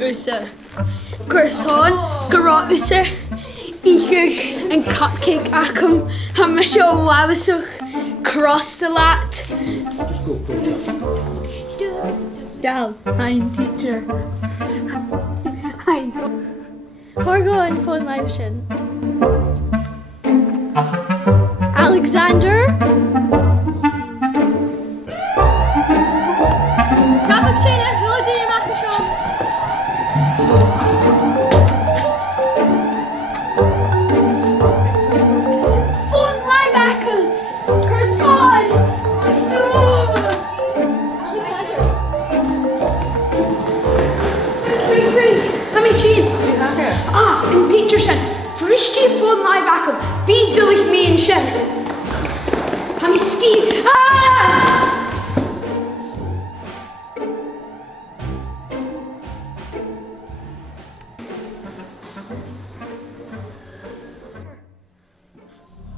Usa. Croissant, garot usa. Ikig and cupcake acum. Hamisho wabasuk. Crosta lat. Dal, I'm teacher. Hi. Horgo and phone live shin. Alexander. Traffic chain, hello, do you make a show? Phone live acum. Croissant. Alexander. And teacher shin. Frishti phone live acum. Be dillich me and shin. Hammy ski. Ah!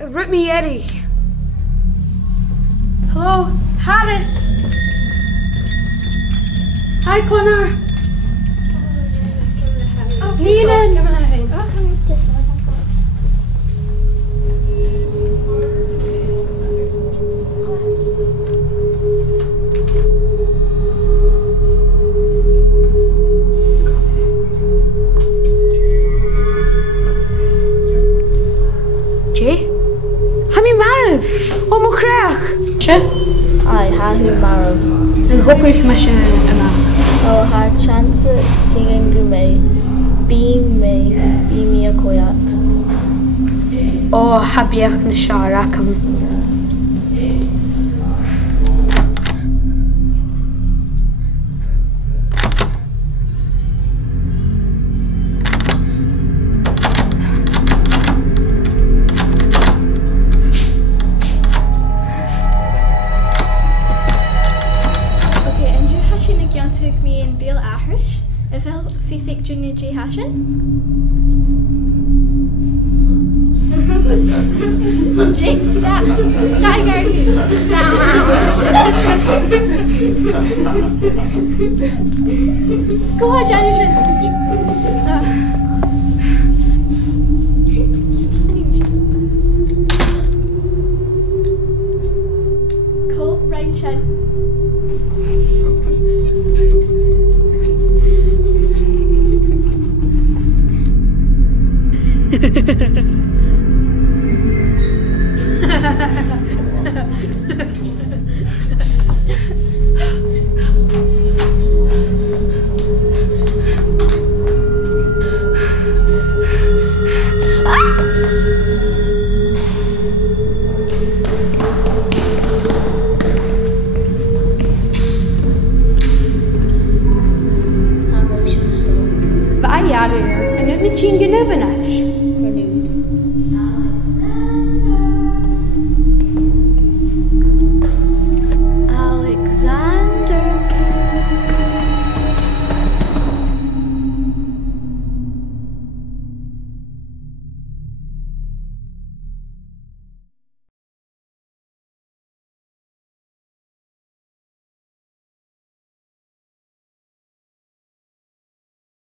Rip me Eddie. Hello, Harris. Hi, Connor. Neelan. Jay? Hami Marav! Oh, mo creach! She? Ai, hahu marav. Yn hwbrich ma siya yna. O ha chance king gume. Beam me a coyat. O habiach na siar acam. Me and Bill Ahrish, if I'll Fisik Junior G Hashin. Jake Stat Go on, January. Cole, right, Shed.